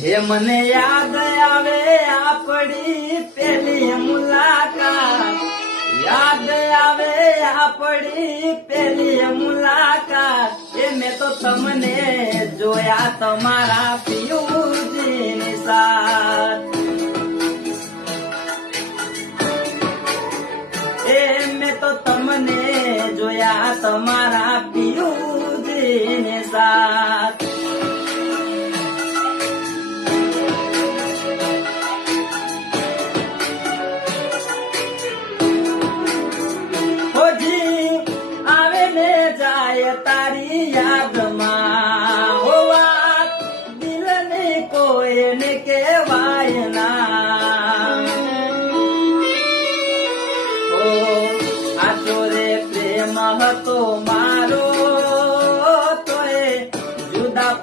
હે મને યાદ આવે આપડી પેલી મુલાકાત, યાદ આવે આપડી પેલી મુલાકાત. એ મેં તો તમને જોયા તમારા પિયુજીની સાથ. એ મેં તો તમને જોયા તમારા પિયુજીની સાથ. તારી યાદમાં હો વાત દિલને કોઈને કે